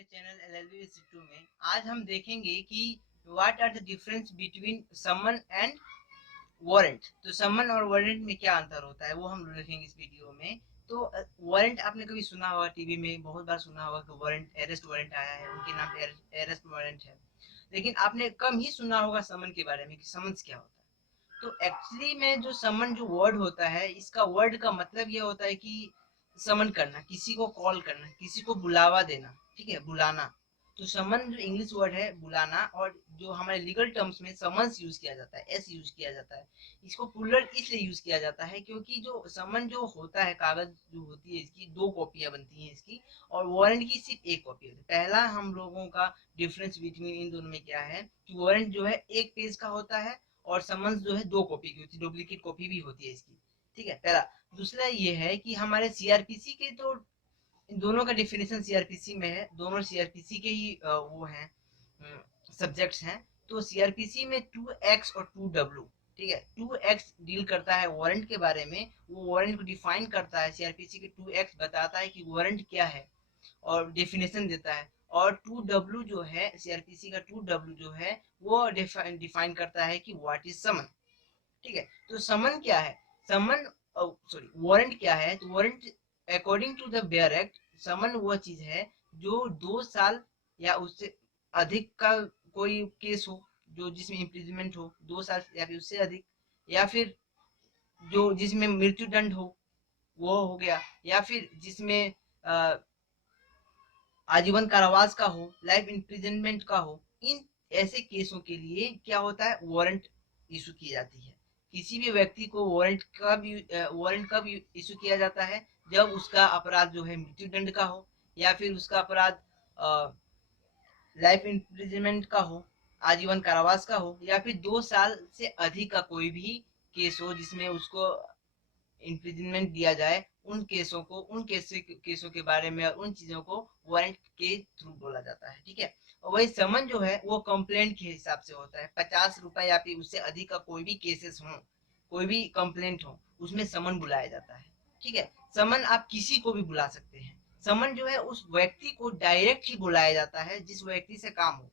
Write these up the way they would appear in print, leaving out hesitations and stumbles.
मेरे channel LLB with Sidhu में। आज हम देखेंगे कि what are the difference between summon and warrant. तो समन और वारंट में क्या अंतर होता है वो हम देखेंगे इस वीडियो में। तो वारंट आपने कभी सुना होगा, टीवी में बहुत बार सुना होगा कि वारंट, अरेस्ट वारंट आया है, उनके नाम पे अरेस्ट वारंट है। लेकिन आपने कम ही सुना होगा समन के बारे में कि समन्स क्या होता है। तो एक्चुअली में जो समन जो वर्ड होता है, इसका वर्ड का मतलब ये होता है कि समन करना, किसी को कॉल करना, किसी को बुलावा देना, ठीक है, बुलाना। तो समन जो इंग्लिश वर्ड है बुलाना, और जो हमारे लीगल टर्म्स में समन्स यूज किया जाता है, एस यूज किया जाता है। इसको प्लूरल इसलिए यूज किया जाता है क्योंकि जो समन जो होता है, कागज जो होती है इसकी दो कॉपियां बनती हैं इसकी, और वारंट की सिर्फ एक कॉपी होती है। पहला हम लोगों का डिफरेंस बिटवीन इन दोनों में क्या है कि वारंट जो है एक पेज का होता है और समन्स जो है दो कॉपी की होती है, डुप्लीकेट कॉपी भी होती है इसकी, ठीक है, पहला। दूसरा ये है कि हमारे सीआरपीसी के तो इन दोनों का डिफिनेशन सीआरपीसी में है, दोनों सीआरपीसी के ही वो हैं, सब्जेक्ट्स हैं। तो सीआरपीसी में 2x और 2w, ठीक है, 2x डील करता है वारंट के बारे में, वो वारंट को डिफाइन करता है। सीआरपीसी के 2x बताता है कि वारंट क्या है और डेफिनेशन देता है, और 2w जो है सीआरपीसी का 2w जो है वो डिफाइन करता है कि व्हाट इज समन, ठीक है। तो समन क्या है, समन सॉरी वारंट क्या है, तो warrant according to the bare act, summon वह चीज है जो 2 साल या उससे अधिक का कोई केस हो, जो जिसमें इम्प्रिजनमेंट हो 2 साल या फिर उससे अधिक, या फिर जो जिसमें मृत्यु दंड हो वो हो गया, या फिर जिसमें आजीवन कारावास का हो, लाइफ इम्प्रिजनमेंट का हो। इन ऐसे केसों के लिए क्या होता है, वारंट इशू की जाती है। किसी भी व्यक्ति को वारंट कब इशू किया जाता है, जब उसका अपराध जो है मृत्यु दंड का हो, या फिर उसका अपराध लाइफ इम्प्रिजनमेंट का हो, आजीवन कारावास का हो, या फिर 2 साल से अधिक का कोई भी केस हो जिसमें उसको इम्प्रिजनमेंट दिया जाए। उन केसों को, उन केसों के बारे में और उन चीजों को वारंट के थ्रू बोला जाता है, ठीक है। और वही समन जो है वो कंप्लेंट के हिसाब से होता है। 50 रुपए या फिर उससे अधिक का कोई भी केसेस हो, कोई भी कंप्लेंट हो, उसमें समन बुलाया जाता है, ठीक है। समन आप किसी को भी बुला सकते हैं। समन जो है उस व्यक्ति को डायरेक्ट ही बुलाया जाता है जिस व्यक्ति से काम हो,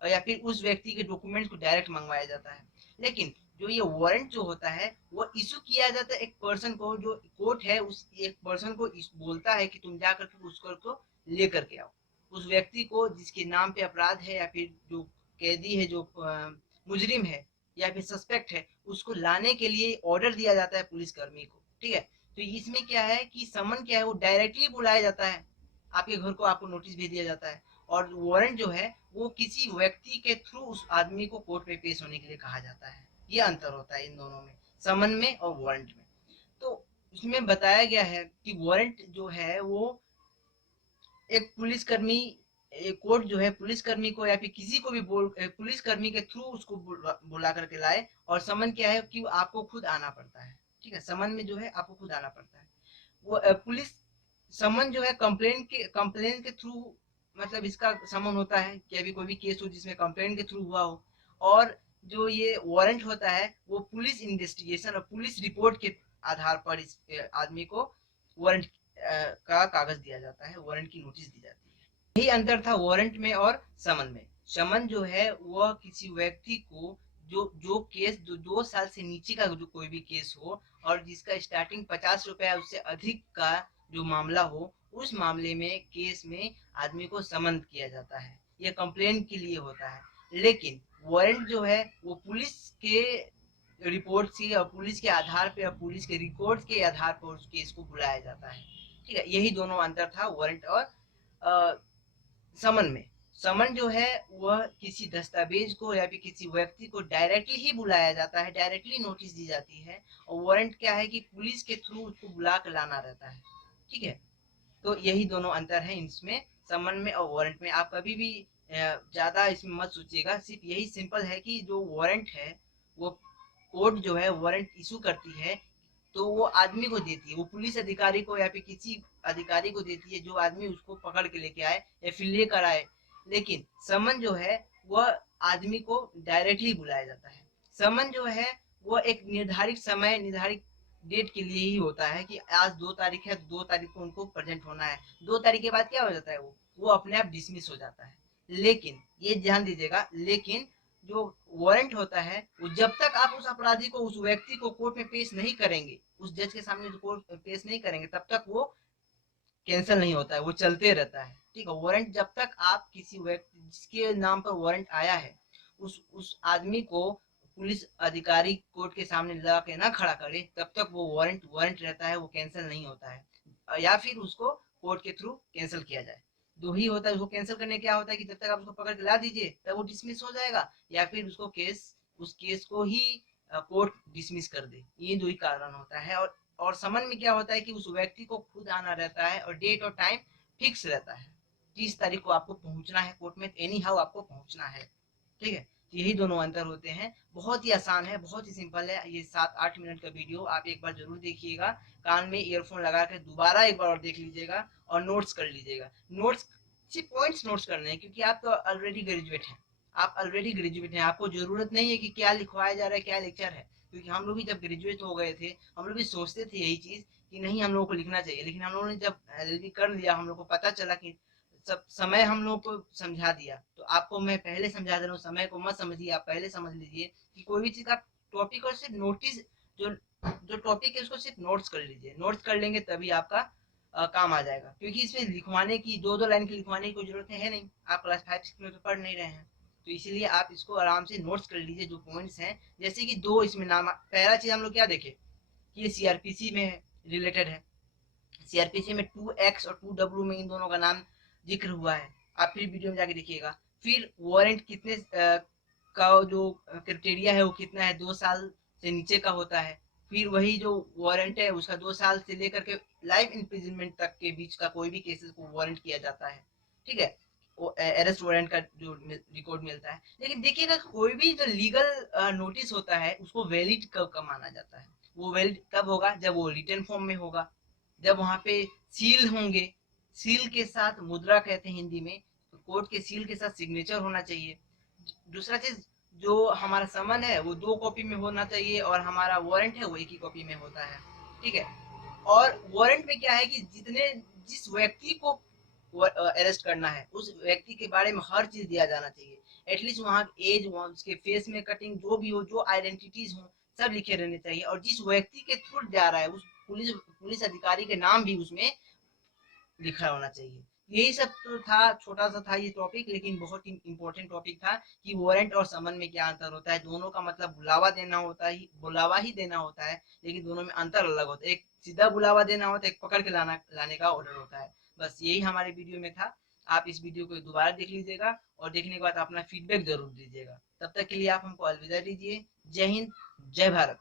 और या फिर उस व्यक्ति के डॉक्यूमेंट को डायरेक्ट मंगवाया जाता है। लेकिन जो ये वारंट जो होता है वो इशू किया जाता है एक पर्सन को, जो कोर्ट है उस एक पर्सन को बोलता है कि तुम जा करके उसको लेकर के आओ। उस व्यक्ति को जिसके नाम पे अपराध है, या फिर जो कैदी है, जो मुजरिम है या फिर सस्पेक्ट है, उसको लाने के लिए ऑर्डर दिया जाता है पुलिस कर्मी को, ठीक है। तो इसमें क्या है कि समन क्या है, वो डायरेक्टली बुलाया जाता है, आपके घर को आपको नोटिस भेज दिया जाता है। और वारंट जो है वो किसी व्यक्ति के थ्रू उस आदमी को कोर्ट में पेश होने के लिए कहा जाता है। ये अंतर होता है इन दोनों में, समन में और वारंट में। तो उसमें बताया गया है कि वारंट जो है वो एक पुलिसकर्मी, एक कोर्ट जो है पुलिसकर्मी को या फिर किसी को भी पुलिसकर्मी के थ्रू उसको बुला करके लाए। और समन क्या है कि आपको खुद आना पड़ता है, ठीक है। समन में जो है आपको खुद आना पड़ता है। वो पुलिस समन जो है कंप्लेन के थ्रू, मतलब इसका समन होता है कि अभी कोई भी केस हो जिसमें कंप्लेन के थ्रू हुआ हो। और जो ये वारंट होता है वो पुलिस इन्वेस्टिगेशन और पुलिस रिपोर्ट के आधार पर इस आदमी को वारंट का कागज दिया जाता है, वारंट की नोटिस दी जाती है। यही अंतर था वारंट में और समन में। समन जो है वह किसी व्यक्ति को जो केस जो 2 साल से नीचे का जो कोई भी केस हो और जिसका स्टार्टिंग 50 रुपए या उससे अधिक का जो मामला हो, उस मामले में केस में आदमी को समन किया जाता है। यह कंप्लेन के लिए होता है। लेकिन वारंट जो है वो पुलिस के रिपोर्ट से और पुलिस के आधार पे और पुलिस के रिकॉर्ड के आधार पर उस केस को बुलाया जाता है, ठीक है। यही दोनों अंतर था वारंट और समन में। समन जो है वह किसी दस्तावेज को या फिर किसी व्यक्ति को डायरेक्टली ही बुलाया जाता है, डायरेक्टली नोटिस दी जाती है। और वारंट क्या है कि पुलिस के थ्रू उसको बुला कर लाना रहता है, ठीक है। तो यही दोनों अंतर है इसमें, समन में और वारंट में। आप कभी भी ज्यादा इसमें मत सोचिएगा, सिर्फ यही सिंपल है कि जो वारंट है वो कोर्ट जो है वारंट इशू करती है तो वो आदमी को देती है, वो पुलिस अधिकारी को या फिर किसी अधिकारी को देती है जो आदमी उसको पकड़ के लेके आए या फिर लेकर आए। लेकिन समन जो है वह आदमी को डायरेक्टली बुलाया जाता है। समन जो है वह एक निर्धारित समय, निर्धारित डेट के लिए ही होता है कि आज 2 तारीख है तो 2 तारीख को उनको प्रेजेंट होना है। 2 तारीख के बाद क्या हो जाता है, वो वो अपने आप डिसमिस हो जाता है। लेकिन ये ध्यान दीजिएगा, लेकिन जो वारंट होता है वो जब तक आप उस अपराधी को, उस व्यक्ति को कोर्ट में पेश नहीं करेंगे, उस जज के सामने कोर्ट पेश नहीं करेंगे, तब तक वो कैंसिल नहीं होता है, वो चलते रहता है। ठीक है, वारंट जब तक आप किसी व्यक्ति जिसके नाम पर वारंट आया है उस आदमी को पुलिस अधिकारी कोर्ट के सामने ला के ना खड़ा करे, तब तक वो वारंट वारंट रहता है, वो कैंसिल नहीं होता है। या फिर उसको कोर्ट के थ्रू कैंसिल किया जाए, दो ही होता है। उसको कैंसिल करने क्या होता है कि जब तक आप उसको पकड़ के ला दीजिए तब वो डिसमिस हो जाएगा, या फिर उसको उस केस को ही कोर्ट डिसमिस कर दे। ये दो ही कारण होता है। और समन में क्या होता है कि उस व्यक्ति को खुद आना रहता है और डेट और टाइम फिक्स रहता है, 30 तारीख को आपको पहुंचना है कोर्ट में, एनी हाउ आपको पहुंचना है। ठीक है, यही दोनों अंतर होते हैं। बहुत ही आसान है, बहुत ही सिंपल है। ये 7-8 मिनट का वीडियो आप एक बार जरूर देखिएगा, कान में ईयरफोन लगा कर दोबारा एक बार और देख लीजिएगा और नोट्स कर लीजिएगा। नोट्स, सिर्फ पॉइंट्स नोट्स करने हैं, क्योंकि आप तो ऑलरेडी ग्रेजुएट हैं। आप ऑलरेडी ग्रेजुएट हैं, आपको जरूरत नहीं है कि क्या लिखवाया जा रहा है, क्या लेक्चर है। क्योंकि हम लोग भी जब ग्रेजुएट हो गए थे, हम लोग भी सोचते थे यही चीज कि नहीं हम लोगों को लिखना चाहिए, लेकिन हम लोगों ने जब एलएलबी कर लिया, हम लोग को पता चला कि सब समय हम लोग को समझा दिया। तो आपको मैं पहले समझा दे रहा हूँ, समय को मत समझिए, आप पहले समझ लीजिए कि कोई भी चीज का टॉपिक और सिर्फ नोटिस, जो जो टॉपिक है उसको सिर्फ नोट्स कर लीजिए। नोट्स कर लेंगे तभी आपका काम आ जाएगा, क्योंकि इसमें लिखवाने की दो लाइन की लिखवाने की कोई जरूरत है नहीं, आप क्लास 5-6 में तो पढ़ नहीं रहे हैं। तो इसीलिए आप इसको आराम से नोट्स कर लीजिए, जो पॉइंट्स हैं। जैसे कि दो इसमें नाम, पहला चीज हम लोग क्या देखे कि ये सीआरपीसी में रिलेटेड है। सीआरपीसी में 2X और 2W में इन दोनों का नाम जिक्र हुआ है, आप फिर वीडियो में जाके देखिएगा। फिर वारंट कितने का जो क्राइटेरिया है वो कितना है, 2 साल से नीचे का होता है। फिर वही जो वारंट है उसका 2 साल से लेकर के लाइफ इम्प्रिजनमेंट तक के बीच का कोई भी केसेस को वारंट किया जाता है। ठीक है, वो अरेस्ट वारंट का जो रिकॉर्ड मिलता है। लेकिन देखिएगा, कोई भी जो लीगल नोटिस होता है उसको वैलिड कब माना जाता है, वो वैलिड कब होगा, जब वो रिटर्न फॉर्म में होगा, जब वहां पे सील होंगे, सील के साथ मुद्रा कहते हैं हिंदी में, तो कोर्ट के सील के साथ सिग्नेचर होना चाहिए। दूसरा चीज, जो हमारा समन है वो 2 कॉपी में होना चाहिए और हमारा वारंट है वो एक ही कॉपी में होता है। ठीक है, और वारंट में क्या है कि जिस व्यक्ति को अरेस्ट करना है उस व्यक्ति के बारे में हर चीज दिया जाना चाहिए। एटलीस्ट वहाँ एज, उसके फेस में कटिंग जो भी हो, जो आइडेंटिटीज हो, सब लिखे रहने चाहिए। और जिस व्यक्ति के थ्रू जा रहा है उस पुलिस अधिकारी के नाम भी उसमें लिखा होना चाहिए। यही सब तो था, छोटा सा था ये टॉपिक, लेकिन बहुत ही इंपॉर्टेंट टॉपिक था कि वारंट और समन में क्या अंतर होता है। दोनों का मतलब बुलावा देना होता है, बुलावा ही देना होता है, लेकिन दोनों में अंतर अलग होता है। एक सीधा बुलावा देना होता है, एक पकड़ के लाने का ऑर्डर होता है। बस यही हमारे वीडियो में था। आप इस वीडियो को दोबारा देख लीजिएगा और देखने के बाद अपना फीडबैक जरूर दीजिएगा। तब तक के लिए आप हमको अलविदा दीजिए। जय हिंद, जय भारत।